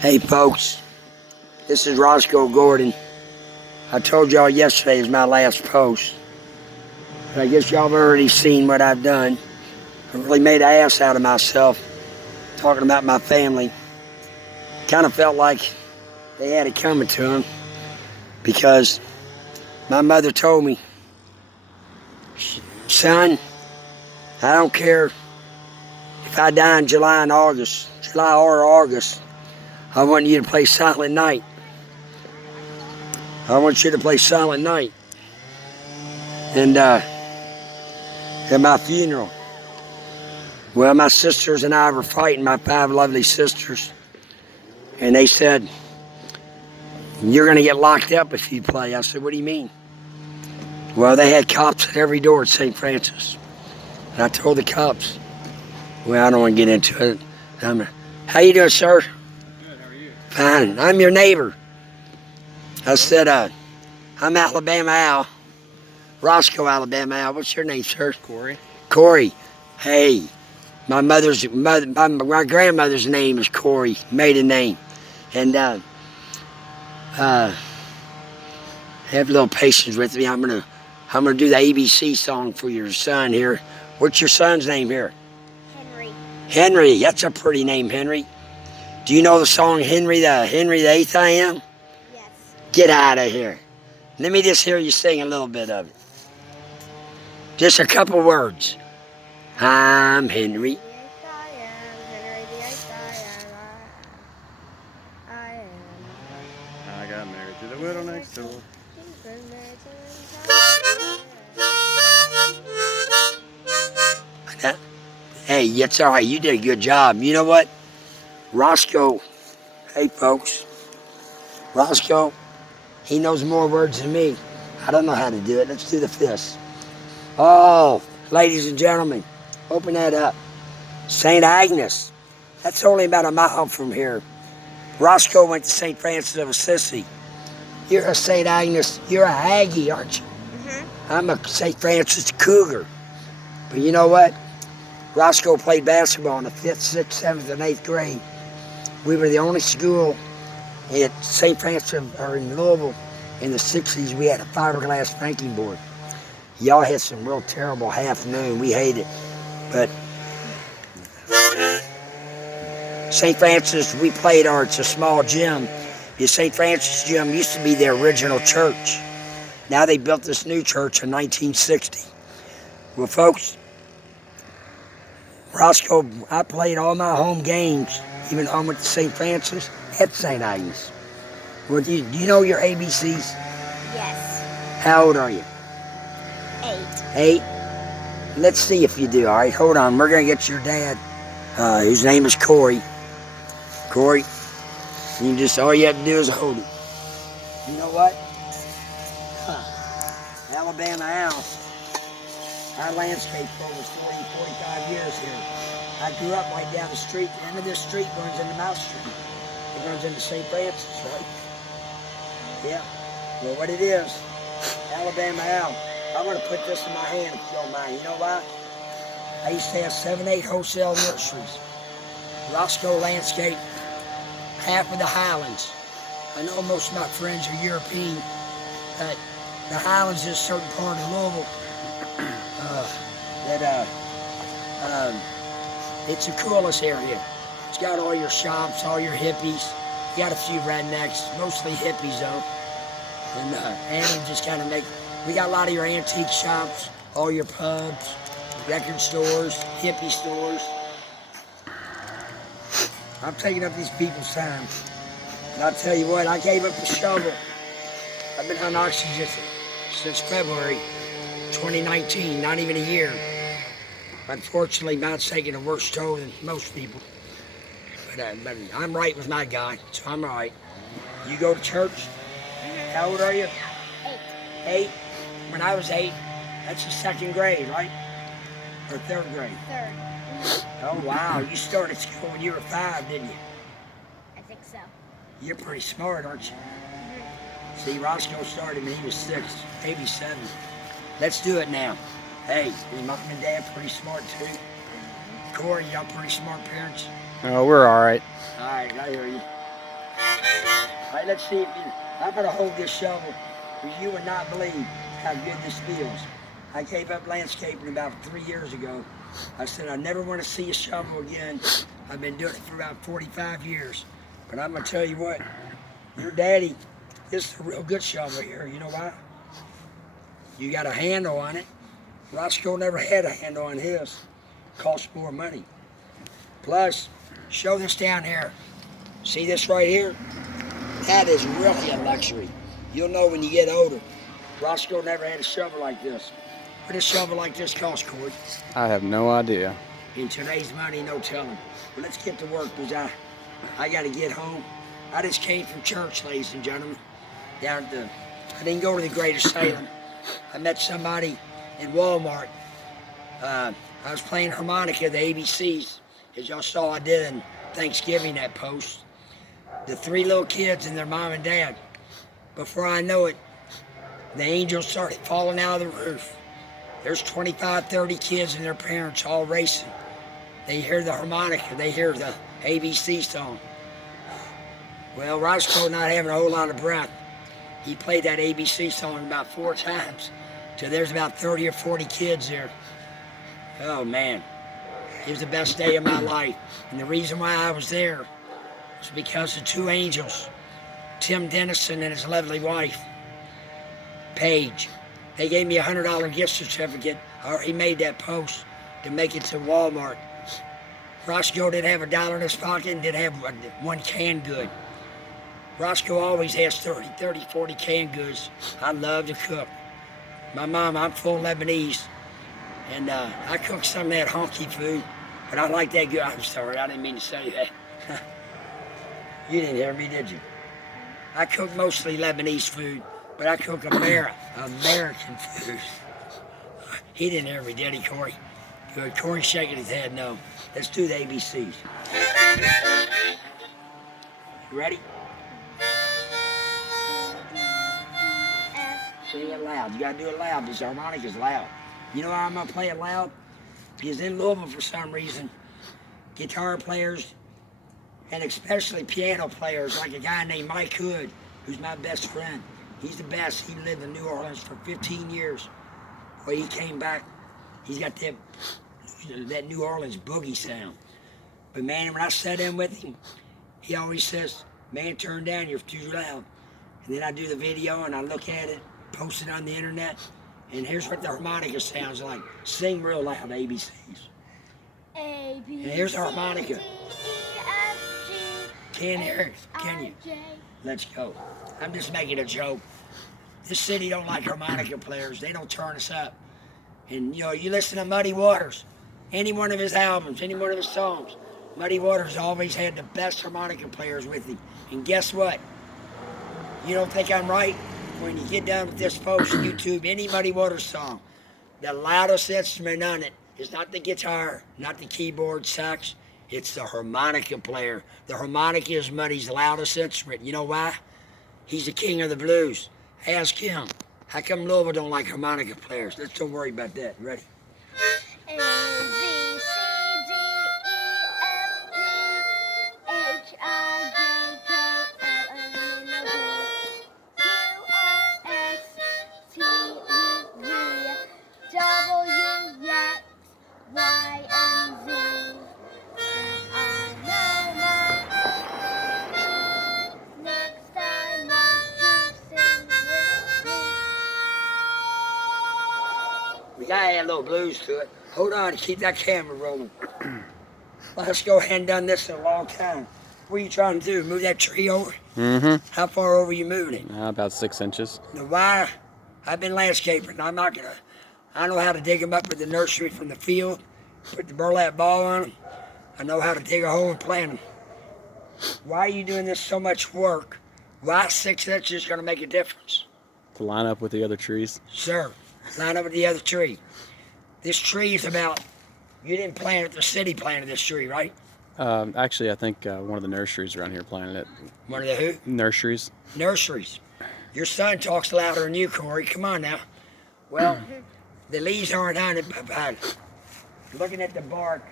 Hey folks, this is Roscoe Gordon. I told y'all yesterday is my last post, but I guess y'all have already seen what I've done. I really made an ass out of myself talking about my family. Kind of felt like they had it coming to them because my mother told me, son, I don't care if I die in July or August, I want you to play Silent Night. I want you to play Silent Night. And at my funeral, well, my sisters and I were fighting, my 5 lovely sisters, and they said, you're going to get locked up if you play. I said, what do you mean? Well, they had cops at every door at St. Francis. And I told the cops, well, I don't want to get into it. How you doing, sir? Good, how are you? Fine. I'm your neighbor. I said, I'm Alabama Al. Roscoe, Alabama Al. What's your name, sir? Corey. Corey. Hey, my grandmother's name is Corey, maiden name. And have a little patience with me. I'm gonna do the ABC song for your son here. What's your son's name here? Henry. Henry. That's a pretty name, Henry. Do you know the song Henry the 8th I Am? Yes. Get out of here. Let me just hear you sing a little bit of it. Just a couple words. I'm Henry. I got married to the widow next door. Hey, it's all right. You did a good job. You know what? Roscoe, hey folks, Roscoe, he knows more words than me. I don't know how to do it. Let's do the fist. Oh, ladies and gentlemen, open that up. St. Agnes. That's only about a mile from here. Roscoe went to St. Francis of Assisi. You're a St. Agnes, you're a Aggie, aren't you? Mm-hmm. I'm a St. Francis Cougar. But you know what? Roscoe played basketball in the 5th, 6th, 7th, and 8th grade. We were the only school at St. Francis or in Louisville in the 60s. We had a fiberglass banking board. Y'all had some real terrible half noon. We hated it. But St. Francis, we played it's a small gym. The St. Francis gym used to be the original church. Now they built this new church in 1960. Well, folks, Roscoe, I played all my home games, even though I went to St. Francis, at St. Agnes. Well, do you know your ABCs? Yes. How old are you? 8. 8? Let's see if you do, all right? Hold on, we're going to get your dad. His name is Corey. Corey, all you have to do is hold it. You know what? Alabama Al. I landscaped for over 40, 45 years here. I grew up right down the street. The end of this street runs into Mouth Street. It runs into St. Francis, right? Yeah. Well, what it is, Alabama Al, I'm going to put this in my hand if you don't mind. You know why? I used to have 7, 8 wholesale nurseries. Roscoe landscaped half of the Highlands. I know most of my friends are European, but the Highlands is a certain part of Louisville it's the coolest area. It's got all your shops, all your hippies. You got a few rednecks, mostly hippies though. And Annie just kind of we got a lot of your antique shops, all your pubs, record stores, hippie stores. I'm taking up these people's time. And I'll tell you what, I gave up the shovel. I've been on oxygen since February 2019, not even a year. Unfortunately, Mount's taking a worse toll than most people. But I'm right with my God, so I'm right. You go to church? How old are you? 8. 8? When I was 8, that's the 2nd grade, right? Or 3rd grade? 3rd. Oh, wow. You started school when you were 5, didn't you? I think so. You're pretty smart, aren't you? See, Roscoe started when he was 6, maybe 7. Let's do it now. Hey, is mom and dad pretty smart too? Corey, y'all pretty smart parents? Oh, we're all right. All right, I hear you. All right, let's see if you, I'm gonna hold this shovel because you would not believe how good this feels. I gave up landscaping about 3 years ago. I said I never want to see a shovel again. I've been doing it for about 45 years. But I'm gonna tell you what, your daddy, this is a real good shovel here. You know why? You got a handle on it. Roscoe never had a handle on his. Costs more money. Plus, show this down here. See this right here? That is really a luxury. You'll know when you get older. Roscoe never had a shovel like this. What does a shovel like this cost, Corey? I have no idea. In today's money, no telling. But let's get to work because I got to get home. I just came from church, ladies and gentlemen. Down at I didn't go to the Greater Salem. I met somebody in Walmart. I was playing harmonica, the ABCs. As y'all saw, I did in Thanksgiving that post. The 3 little kids and their mom and dad. Before I know it, the angels started falling out of the roof. There's 25, 30 kids and their parents all racing. They hear the harmonica, they hear the ABC song. Well, Roscoe not having a whole lot of breath. He played that ABC song about 4 times. So there's about 30 or 40 kids there. Oh man, it was the best day of my life. And the reason why I was there was because the 2 angels, Tim Dennison and his lovely wife, Paige, they gave me a $100 gift certificate. I already made that post to make it to Walmart. Roscoe didn't have $1 in his pocket and didn't have one canned good. Roscoe always has 30, 40 canned goods. I love to cook. My mom, I'm full Lebanese, and I cook some of that honky food, but I like that good. I'm sorry, I didn't mean to say that. You didn't hear me, did you? I cook mostly Lebanese food, but I cook American food. He didn't hear me, did he, Corey? Good. Corey shaking his head no. Let's do the ABCs. You ready? Sing it loud. You gotta do it loud. This harmonica's loud. You know how I'm gonna play it loud? Because in Louisville, for some reason, guitar players and especially piano players, like a guy named Mike Hood, who's my best friend. He's the best. He lived in New Orleans for 15 years. Well, he came back. He's got that New Orleans boogie sound. But man, when I sat in with him, he always says, "Man, turn down, you're too loud." And then I do the video and I look at it, post it on the internet, and here's what the harmonica sounds like. Sing real loud, ABCs. A, B, And here's the C, harmonica. D, E, F, G, Can't hear it, can you? I, J. Let's go. I'm just making a joke. This city don't like harmonica players. They don't turn us up. And you know, you listen to Muddy Waters, any one of his albums, any one of his songs, Muddy Waters always had the best harmonica players with him. And guess what? You don't think I'm right? When you get done with this post, YouTube any Muddy Waters song, the loudest instrument on it is not the guitar, not the keyboard, sax. It's the harmonica player. The harmonica is Muddy's loudest instrument. You know why? He's the king of the blues. Ask him. How come Louisville don't like harmonica players? Let's don't worry about that. Ready? A, B, C, D, E, F, G, H, I, J, K, L, M, N, O, P, Q, R, S, T, U, V, W, X, Y, and Z. I know my next I want to sing with me. We gotta add a little blues to it. Hold on, keep that camera rolling. Let's go ahead and done this in a long time. What are you trying to do? Move that tree over? Mm-hmm. How far over you moving it? About 6 inches. The wire, I've been landscaping. I know how to dig them up with the nursery from the field, put the burlap ball on them. I know how to dig a hole and plant them. Why are you doing this so much work? Why 6 inches is gonna make a difference? To line up with the other trees. Sir, line up with the other tree. This tree is about, you didn't plant it, the city planted this tree, right? Actually, I think one of the nurseries around here planted it. One of the who? Nurseries. Nurseries. Your son talks louder than you, Corey. Come on now. Well, the leaves aren't on it, but looking at the bark,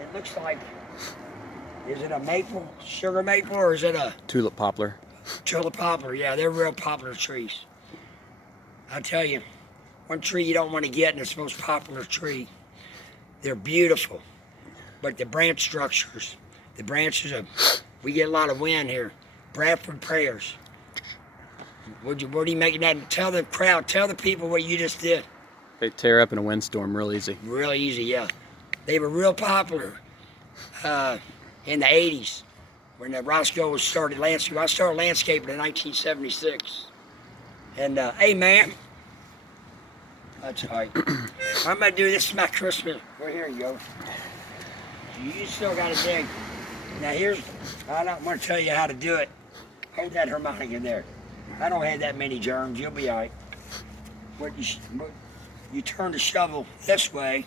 it looks like Is it a maple, sugar maple, or is it a Tulip poplar. tulip poplar? Yeah, they're real popular trees. I tell you, one tree you don't want to get, and it's the most popular tree. They're beautiful, but the branch structures, the branches of, we get a lot of wind here. Bradford pears. What are you making that? Tell the crowd, tell the people what you just did. They tear up in a windstorm real easy. Real easy, yeah. They were real popular in the 80s when Roscoe was started landscaping. I started landscaping in 1976. And, hey, man. That's all right. I'm going to do this is my Christmas. Well, here you go. You still got to dig. Now, I don't want to tell you how to do it. Hold that harmonica there. I don't have that many germs. You'll be all right. You turn the shovel this way.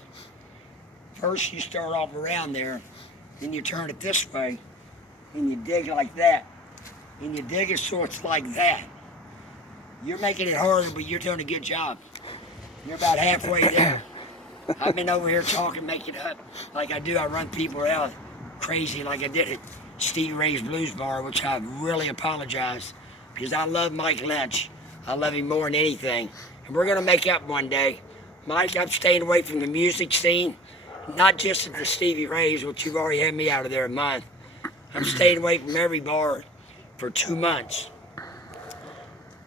First, you start off around there. Then you turn it this way. And you dig like that. And you dig it so it's like that. You're making it harder, but you're doing a good job. You're about halfway there. I've been over here talking, making it up like I do. I run people out crazy like I did at Stevie Ray's Blues Bar, which I really apologize because I love Mike Lynch. I love him more than anything. And we're going to make up one day. Mike, I'm staying away from the music scene, not just at the Stevie Ray's, which you've already had me out of there a month. I'm staying away from every bar for 2 months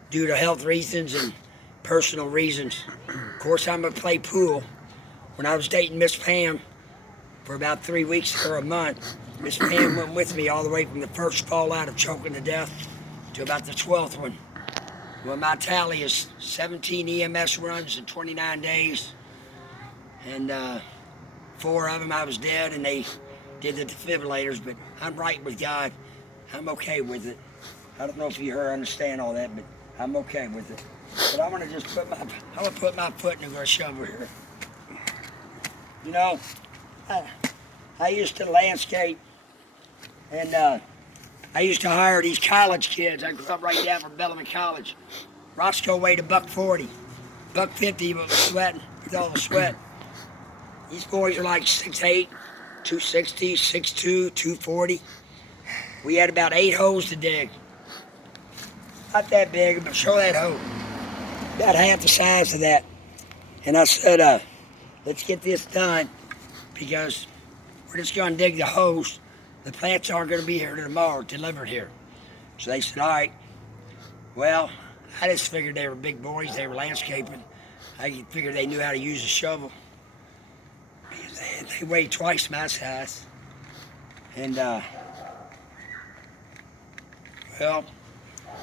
due to health reasons and personal reasons. Of course, I'm going to play pool. When I was dating Miss Pam for about 3 weeks or a month, Miss Pam went with me all the way from the first fallout of choking to death to about the 12th one. Well, my tally is 17 EMS runs in 29 days, and 4 of them I was dead, and they did the defibrillators, but I'm right with God. I'm okay with it. I don't know if you understand all that, but I'm okay with it. But I'm gonna just put my foot in the shovel here. You know, I used to landscape, and I used to hire these college kids. I grew up right down from Bellman College. Roscoe weighed $140, $150, but was sweating with all the sweat. These boys are like 6'8", 260, 6'2", 240. We had about 8 holes to dig. Not that big, but show that hole. About half the size of that. And I said, let's get this done because we're just going to dig the hose. The plants aren't going to be here tomorrow, delivered here. So they said, all right. Well, I just figured they were big boys. They were landscaping. I figured they knew how to use a shovel. Because they weighed twice my size. And, well,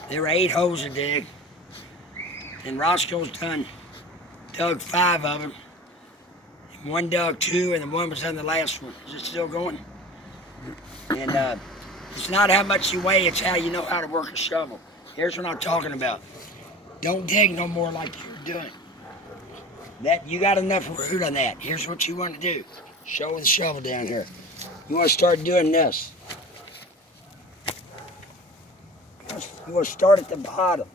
there were 8 holes to dig. And Roscoe's dug 5 of them. And one dug 2, and the one was on the last one. Is it still going? And it's not how much you weigh, it's how you know how to work a shovel. Here's what I'm talking about. Don't dig no more like you're doing. That you got enough root on that. Here's what you want to do. Show the shovel down here. You want to start doing this. You want to start at the bottom.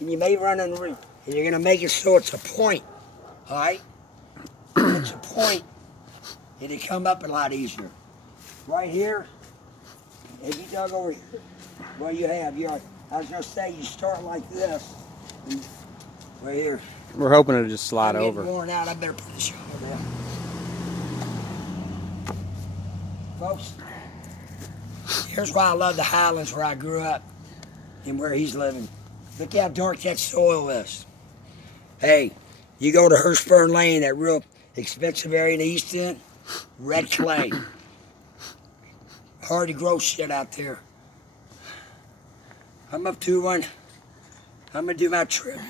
And you may run on the root. And you're going to make it so it's a point. All right? It's a point. It'll come up a lot easier. Right here, if you dug over here, well, you have. I was going to say, you start like this. Right here. We're hoping it'll just slide I'm over. getting worn out. I better put the shovel down. Folks, here's why I love the Highlands where I grew up and where he's living. Look how dark that soil is. Hey, you go to Hirschburn Lane, that real expensive area in the East End, red clay. Hard to grow shit out there. I'm up to one. I'm gonna do my tribute.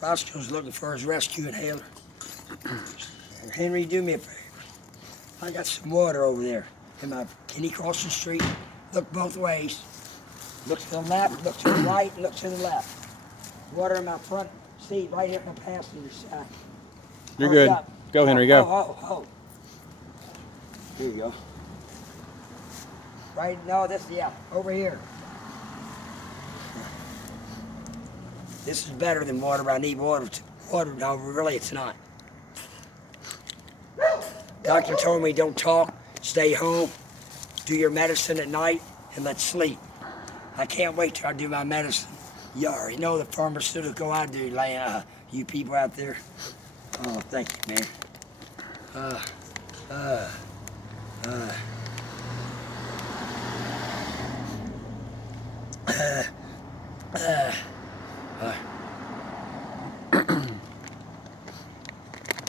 Roscoe's looking for his rescue inhaler. Henry, do me a favor. I got some water over there. Can he cross the street? Look both ways. Look to the left, look to the right, look to the left. Water in my front seat, right here at my passenger side. You're good. Up. Go, Henry, go. Oh. Here you go. Right, no, over here. This is better than water, but I need water. No, really it's not. Doctor told me don't talk stay home, do your medicine at night, and let's sleep. I can't wait till I do my medicine. You already know the pharmaceutical I do, you people out there. Oh, thank you, man.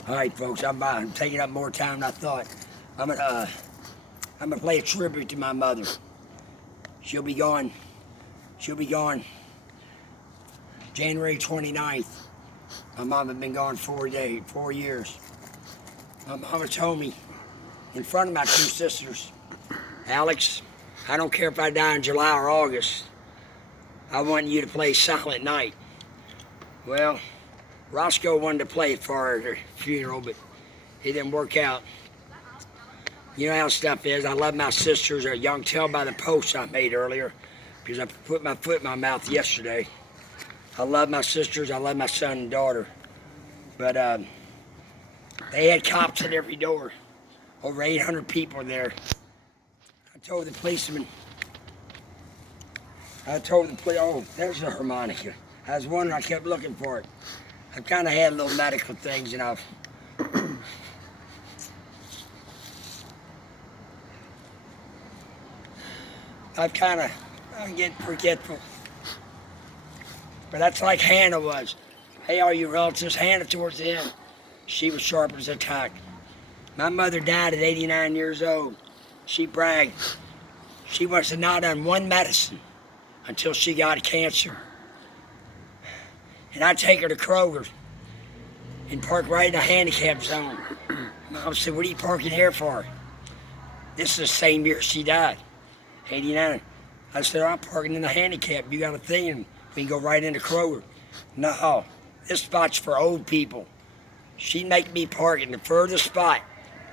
All right, folks, I'm taking up more time than I thought. I'm gonna play a tribute to my mother. She'll be gone January 29th. My mom had been gone 4 years. My mama told me in front of my two sisters, Alex, I don't care if I die in July or August. I want you to play Silent Night. Well, Roscoe wanted to play it for her funeral, but it didn't work out. You know how stuff is. I love my sisters. You can tell by the post I made earlier, because I put my foot in my mouth yesterday. I love my sisters. I love my son and daughter. But they had cops at every door. Over 800 people there. I told the policeman, oh, there's the harmonica. I was wondering, I kept looking for it. I've kind of had little medical things, and I get forgetful. But that's like Hannah was. Hey, all you relatives, Hannah towards the end, she was sharp as a tack. My mother died at 89 years old. She bragged. She must have not done one medicine until she got cancer. And I take her to Kroger and park right in the handicap zone. Mom said, what are you parking here for? This is the same year she died, 89. I said, I'm parking in the handicap. You got a thing, and we can go right into Kroger. No, this spot's for old people. She'd make me park in the furthest spot.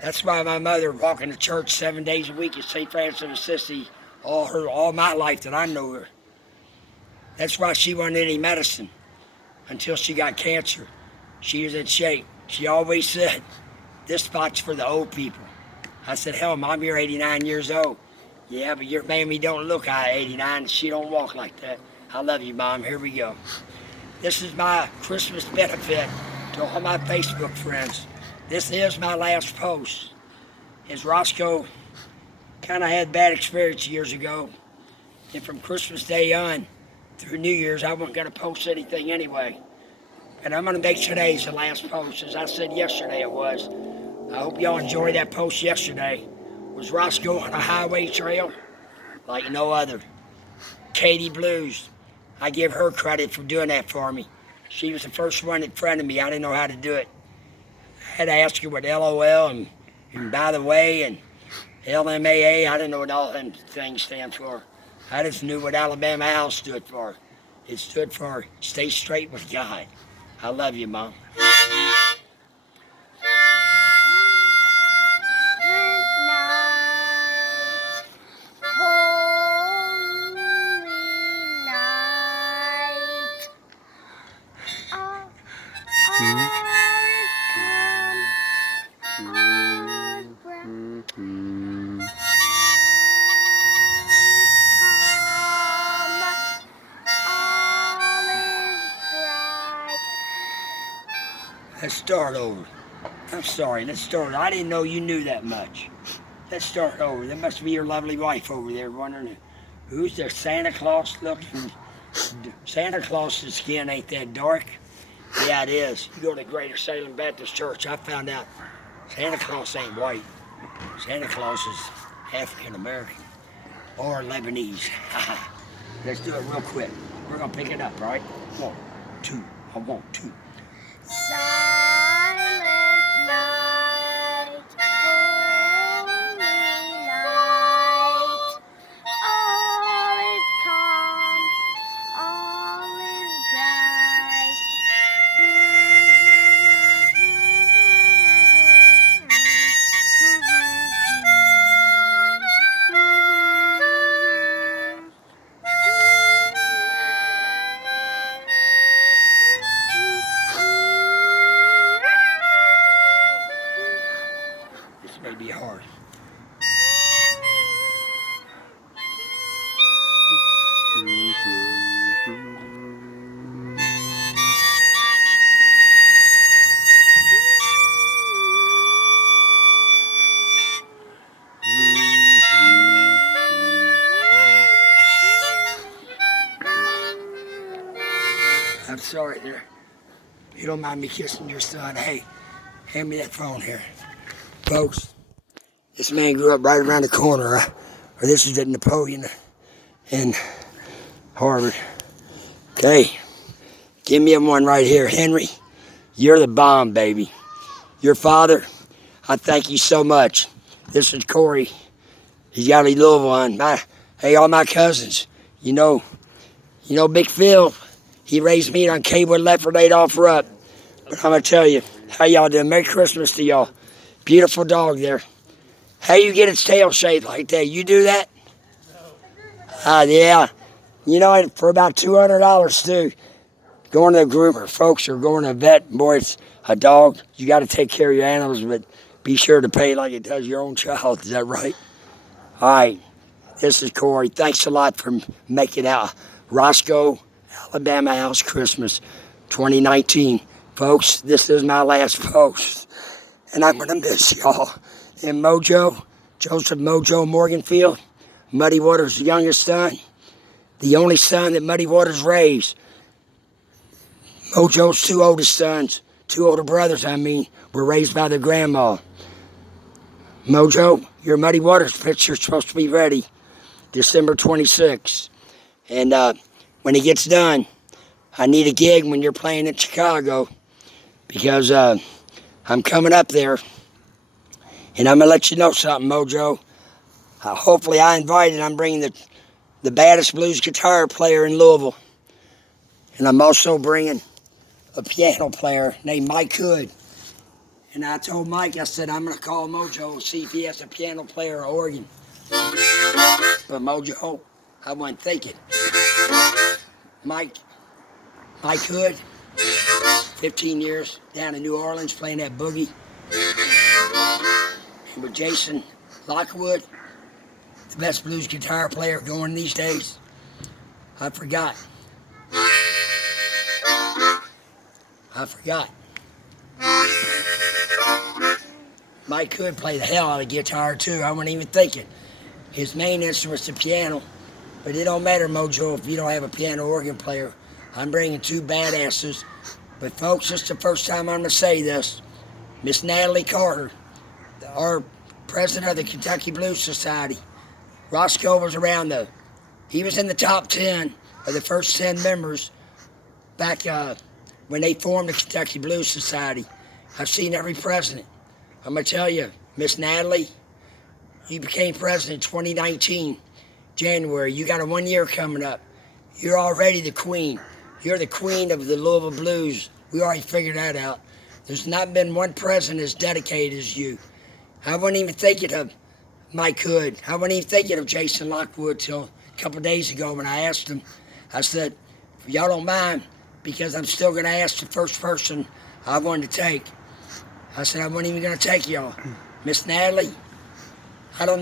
That's why my mother walking to church 7 days a week at St. Francis of Assisi all my life that I know her. That's why she wasn't any medicine until she got cancer. She was in shape. She always said, this spot's for the old people. I said, hell, Mom, you're 89 years old. Yeah, but your mammy don't look 89. She don't walk like that. I love you, Mom. Here we go. This is my Christmas benefit to all my Facebook friends. This is my last post. As Roscoe kind of had bad experience years ago, and from Christmas Day on through New Year's, I wasn't going to post anything anyway. And I'm going to make today's the last post. As I said yesterday it was. I hope y'all enjoyed that post yesterday. Was Roscoe on a highway trail like no other. Katie Blues, I give her credit for doing that for me. She was the first one in front of me. I didn't know how to do it. I had to ask her what LOL and by the way and LMAA, I didn't know what all them things stand for. I just knew what Alabama Al stood for. It stood for stay straight with God. I love you, Mom. Let's start over. I'm sorry, let's start. I didn't know you knew that much. Let's start over. That must be your lovely wife over there wondering who's the Santa Claus looking. Santa Claus's skin ain't that dark. Yeah, it is. You go to Greater Salem Baptist Church, I found out Santa Claus ain't white. Santa Claus is African American or Lebanese. Let's do it real quick. We're gonna pick it up, right? 1, 2. I want 2. Silent night, holy night, all is calm, all is bright. This may be hard. I'm sorry there. You don't mind me kissing your son. Hey, hand me that phone here. Folks, this man grew up right around the corner. Or this is at Napoleon in Harvard. Okay, give me one right here. Henry, you're the bomb, baby. Your father, I thank you so much. This is Corey. He's got a Louisville on. Hey, all my cousins, you know Big Phil, he raised me on Kaywood Lefford Adolph Rupp. But I'm going to tell you, how y'all doing? Merry Christmas to y'all. Beautiful dog there. How you get its tail shaped like that? You do that? No. Yeah. You know, for about $200 too, going to a groomer, folks, or going to a vet, boy, it's a dog. You got to take care of your animals, but be sure to pay like it does your own child. Is that right? All right. This is Corey. Thanks a lot for making out Roscoe, Alabama House Christmas 2019. Folks, this is my last post, and I'm going to miss y'all. And Mojo, Joseph Mojo Morganfield, Muddy Waters' youngest son, the only son that Muddy Waters raised. Mojo's two oldest sons, two older brothers, were raised by their grandma. Mojo, your Muddy Waters picture's supposed to be ready December 26th. And when he gets done, I need a gig when you're playing in Chicago, because I'm coming up there, and I'm going to let you know something, Mojo. Hopefully I'm bringing the baddest blues guitar player in Louisville. And I'm also bringing a piano player named Mike Hood. And I told Mike, I said, I'm going to call Mojo and see if he has a piano player or organ. But Mojo, I wasn't thinking. Mike Hood, 15 years down in New Orleans playing that boogie. And with Jason Lockwood, the best blues guitar player going these days. I forgot. Mike could play the hell out of guitar too. I wasn't even thinking. His main instrument's the piano, but it don't matter, Mojo, if you don't have a piano organ player. I'm bringing two badasses. But folks, this is the first time I'm gonna say this. Miss Natalie Carter, our president of the Kentucky Blues Society. Roscoe was he was in the top 10 of the first 10 members back when they formed the Kentucky Blues Society. I've seen every president. I'm going to tell you, Miss Natalie, you became president 2019, January. You got a 1 year coming up. You're already the queen. You're the queen of the Louisville Blues. We already figured that out. There's not been one president as dedicated as you. I wasn't even thinking of Mike Hood. I wasn't even thinking of Jason Lockwood till a couple days ago when I asked him. I said, if y'all don't mind, because I'm still going to ask the first person I wanted to take. I said, I wasn't even going to take y'all. Miss Natalie, I don't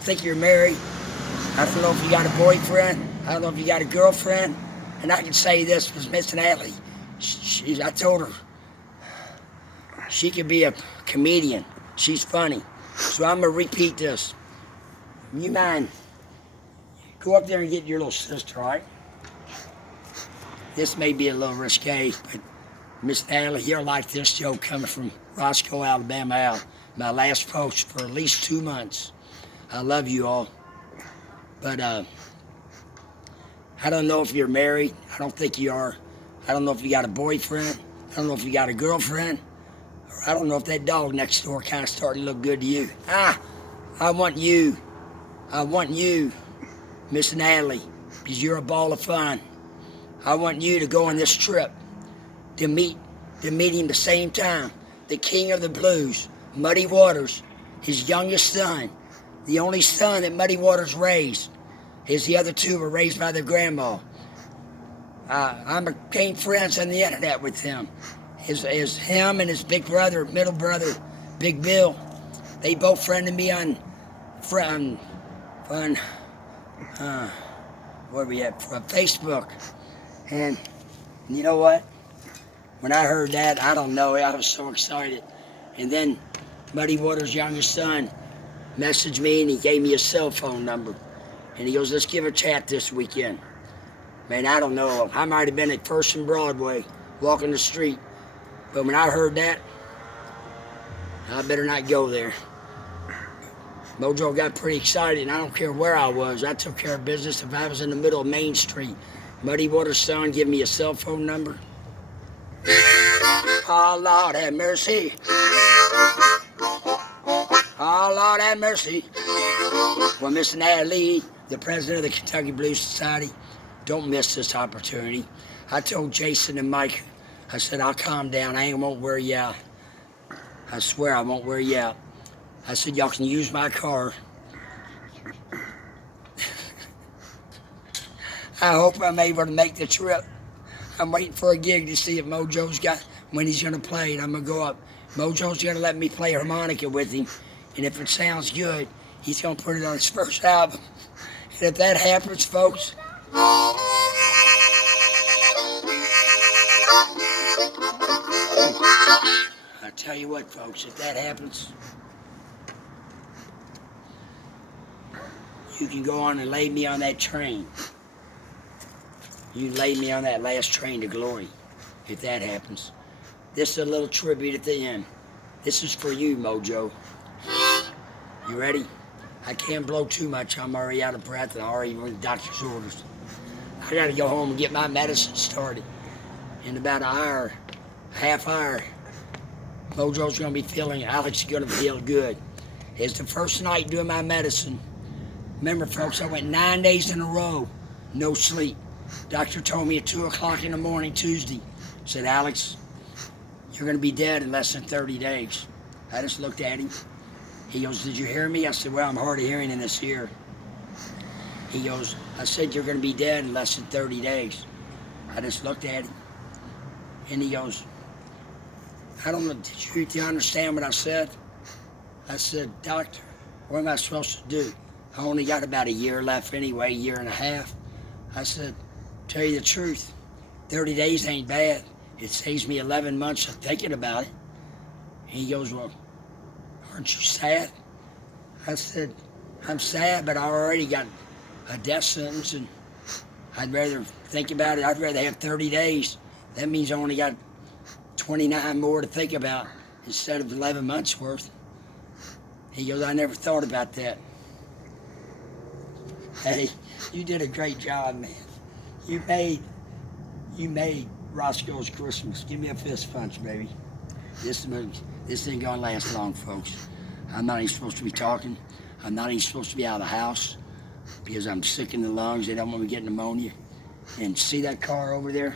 think you're married. I don't know if you got a boyfriend. I don't know if you got a girlfriend. And I can say this was Miss Natalie. I told her she could be a comedian. She's funny. So I'm going to repeat this. You mind, go up there and get your little sister, all right? This may be a little risque, but Miss Natalie, you'll like this joke coming from Roscoe, Alabama, Al. My last post for at least 2 months. I love you all. But I don't know if you're married. I don't think you are. I don't know if you got a boyfriend. I don't know if you got a girlfriend. Or I don't know if that dog next door kind of starting to look good to you. I want you, Miss Natalie, because you're a ball of fun. I want you to go on this trip to meet him the same time. The king of the blues, Muddy Waters, his youngest son, the only son that Muddy Waters raised. The other two were raised by their grandma. I became friends on the internet with him. Him and his big brother, middle brother, Big Bill, they both friended me on Where we at? From Facebook. And you know what? When I heard that, I don't know, I was so excited. And then Muddy Waters' youngest son messaged me and he gave me a cell phone number. And he goes, let's give a chat this weekend. Man, I don't know. I might have been at First and Broadway walking the street. But when I heard that, I better not go there. Mojo got pretty excited, and I don't care where I was. I took care of business if I was in the middle of Main Street. Muddy Waters' son give me a cell phone number. Oh, Lord have mercy. Oh, Lord have mercy. Well, Miss Natalie, the president of the Kentucky Blues Society, don't miss this opportunity. I told Jason and Mike, I said, I'll calm down. I won't wear you out. I swear I won't wear you out. I said, y'all can use my car. I hope I'm able to make the trip. I'm waiting for a gig to see if Mojo's got, when he's going to play, and I'm going to go up. Mojo's going to let me play harmonica with him, and if it sounds good, he's going to put it on his first album. And if that happens, folks, I tell you what, folks, if that happens, you can go on and lay me on that train. You lay me on that last train to glory, if that happens. This is a little tribute at the end. This is for you, Mojo. You ready? I can't blow too much. I'm already out of breath and I already read the doctor's orders. I gotta go home and get my medicine started. In about an hour, half hour, Mojo's gonna be feeling, Alex is gonna feel good. It's the first night doing my medicine. Remember, folks, I went 9 days in a row, no sleep. Doctor told me at 2 o'clock in the morning Tuesday, said, Alex, you're gonna be dead in less than 30 days. I just looked at him. He goes, did you hear me? I said, well, I'm hard of hearing in this ear. He goes, I said, you're gonna be dead in less than 30 days. I just looked at him. And he goes, I don't know, did you understand what I said? I said, doctor, what am I supposed to do? I only got about a year left anyway, a year and a half. I said, tell you the truth, 30 days ain't bad. It saves me 11 months of thinking about it. And he goes, well, aren't you sad? I said, I'm sad, but I already got a death sentence and I'd rather think about it. I'd rather have 30 days. That means I only got 29 more to think about instead of 11 months worth. He goes, I never thought about that. Hey, you did a great job, man. You made Roscoe's Christmas. Give me a fist punch, baby. This ain't gonna last long, folks. I'm not even supposed to be talking. I'm not even supposed to be out of the house because I'm sick in the lungs. They don't want me to get pneumonia. And see that car over there?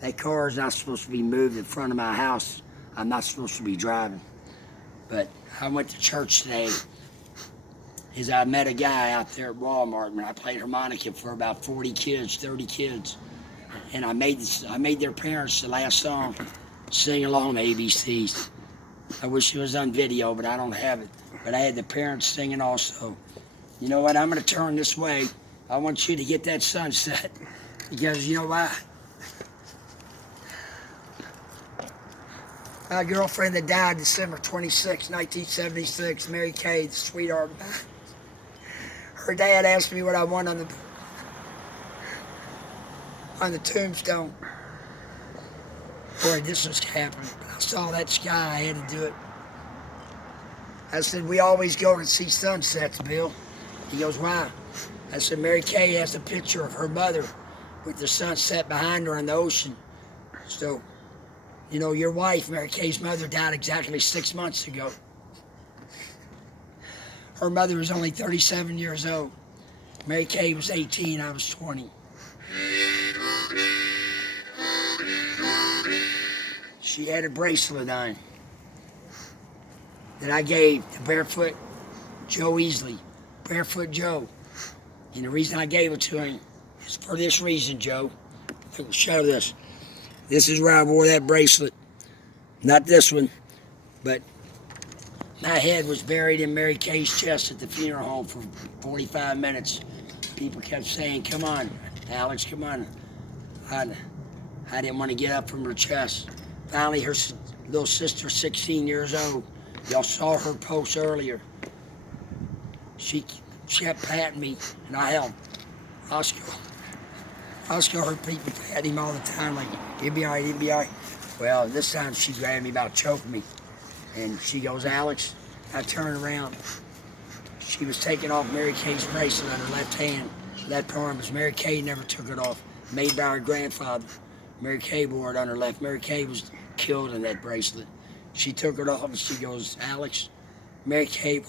That car is not supposed to be moved in front of my house. I'm not supposed to be driving. But I went to church today. I met a guy out there at Walmart when I played harmonica for about 40 kids, 30 kids. And I made their parents the last song sing along the ABCs. I wish it was on video, but I don't have it. But I had the parents singing also. You know what? I'm going to turn this way. I want you to get that sunset. Because you know why? My girlfriend that died December 26, 1976, Mary Kay, the sweetheart. Her dad asked me what I want on the tombstone. Boy, this was happening. I saw that sky, I had to do it. I said, we always go to see sunsets, Bill. He goes, why? I said, Mary Kay has a picture of her mother with the sunset behind her in the ocean. So, you know, your wife, Mary Kay's mother, died exactly 6 months ago. Her mother was only 37 years old. Mary Kay was 18, I was 20. She had a bracelet on that I gave to Barefoot Joe Easley, Barefoot Joe. And the reason I gave it to him is for this reason, Joe. I'll show this. This is where I wore that bracelet. Not this one, but my head was buried in Mary Kay's chest at the funeral home for 45 minutes. People kept saying, come on, Alex, come on. I didn't want to get up from her chest. Finally, her little sister, 16 years old, y'all saw her post earlier. She kept patting me, and I held Roscoe, her people pat him all the time, like, he'll be all right, he'll be all right. Well, this time she grabbed me, about choked me. And she goes, Alex, I turned around. She was taking off Mary Kay's bracelet on her left hand. Left arm, because Mary Kay never took it off. Made by her grandfather. Mary Kay wore it on her left. Mary Kay was killed in that bracelet. She took it off and she goes, Alex, Mary Kay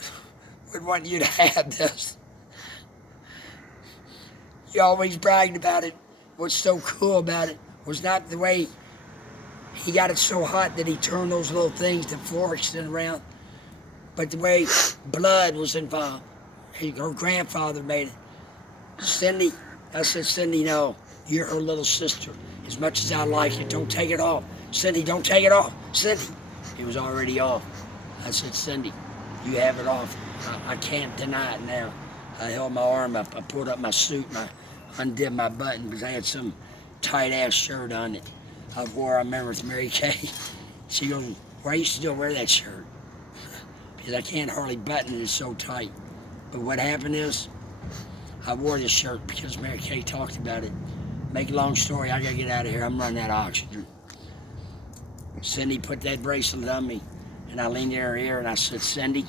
would want you to have this. You always bragged about it. What's so cool about it was not the way he got it so hot that he turned those little things, the forks and around, but the way blood was involved. Her grandfather made it. Cindy, I said, Cindy, no, you're her little sister. As much as I like you, don't take it off. Cindy, don't take it off. Cindy, it was already off. I said, Cindy, you have it off. I can't deny it now. I held my arm up. I pulled up my suit and I undid my button because I had some tight-ass shirt on it. I remember with Mary Kay. She goes, why you still wear that shirt? Because I can't hardly button it, it's so tight. But what happened is, I wore this shirt because Mary Kay talked about it. Make a long story, I gotta get out of here. I'm running out of oxygen. Cindy put that bracelet on me, and I leaned in her ear and I said, Cindy,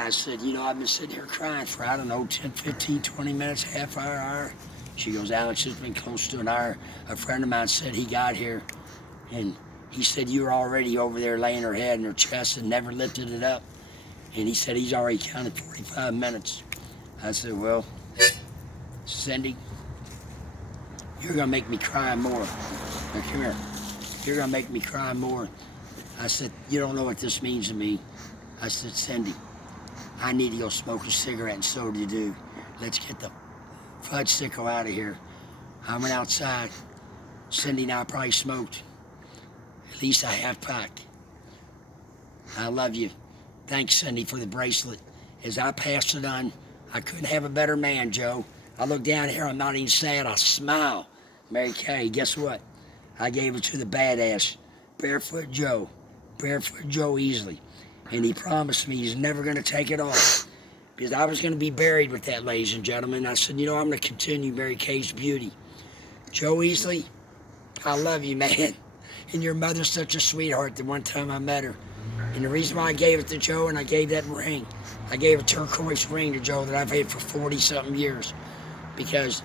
I said, you know, I've been sitting here crying for, I don't know, 10, 15, 20 minutes, half hour. She goes, Alex, it's been close to an hour. A friend of mine said he got here, and he said you were already over there laying her head in her chest and never lifted it up. And he said he's already counted 45 minutes. I said, well, Cindy, you're gonna make me cry more. Now, come here. You're gonna make me cry more. I said, you don't know what this means to me. I said, Cindy, I need to go smoke a cigarette and so do you. Let's get the fudge sicko out of here. I went outside. Cindy and I probably smoked at least a half pack. I love you. Thanks, Cindy, for the bracelet. As I passed it on, I couldn't have a better man, Joe. I look down here, I'm not even sad, I smile. Mary Kay, guess what? I gave it to the badass, Barefoot Joe Easley. And he promised me he's never gonna take it off. Because I was gonna be buried with that, ladies and gentlemen. I said, you know, I'm gonna continue Mary Kay's beauty. Joe Easley, I love you, man. And your mother's such a sweetheart the one time I met her. And the reason why I gave it to Joe and I gave that ring, I gave a turquoise ring to Joe that I've had for 40-something years. Because